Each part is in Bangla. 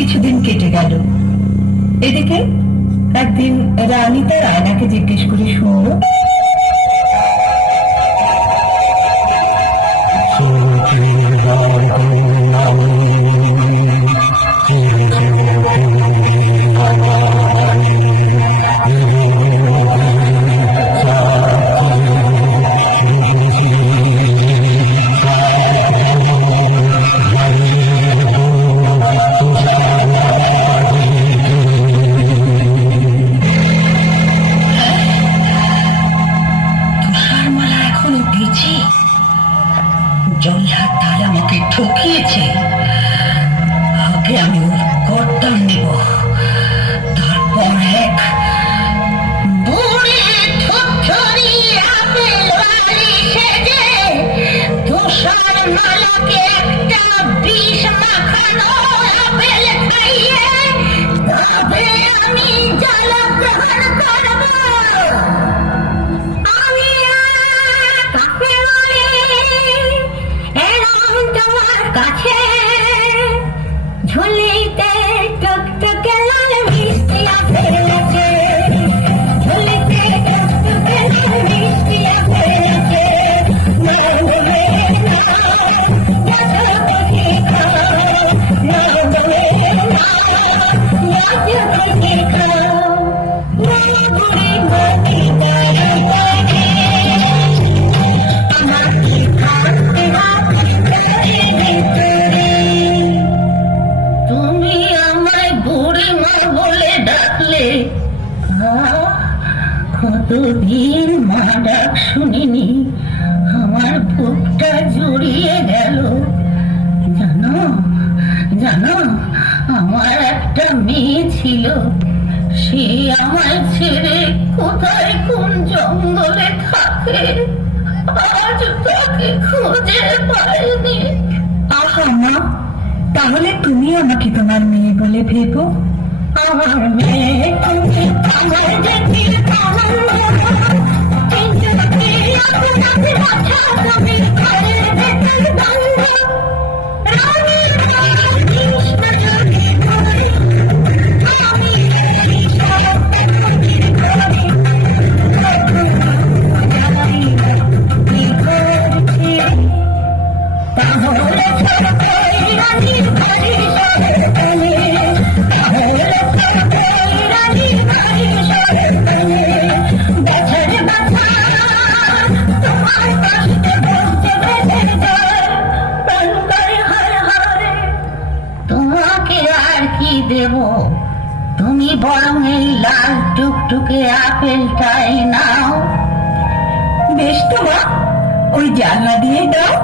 কিছুদিন কেটে গেল। এদিকে একদিন রানী তার আয়নাকে জিজ্ঞেস করে শুনল, জল্লাদ তাহলে আমাকে ঠকিয়েছে। আগে আমি ওর গর্দান নেব, তারপর এক বুড়ি ঠকঠরি আপেল বালি সেজে তুষার মালাকে একটা বিষ মাখানো আপেল খাইয়ে তবে আমি জলগ্রহণ করব। কাছে ঝুলিতে টকটকে লাল মিষ্টি আপেল আছে, ঝুলিতে টকটকে লাল মিষ্টি আপেল আছে। কতদিন মা ডাক শুনিনি, আমার বুকটা জুড়িয়ে গেল। জানো জানো, আমার একটা মেয়ে ছিল, সে আমার ছেড়ে কোথায় কোন জঙ্গলে থাকে, আজ তাকে খুঁজে পাইনি। আহা মা, তাহলে তুমি আমাকে তোমার মেয়ে বলে ভেবো। আমার মেয়ে তুমি আমার দেখি দেব, তুমি বরং এই লাল টুকটুকে আপেলটাই নাও। বেশ তো মা, ওই জানলা দিয়ে দাও।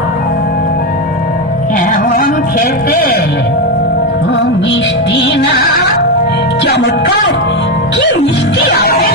কেমন খেতে, খুব মিষ্টি না? চমৎকার, কি মিষ্টি আপেল।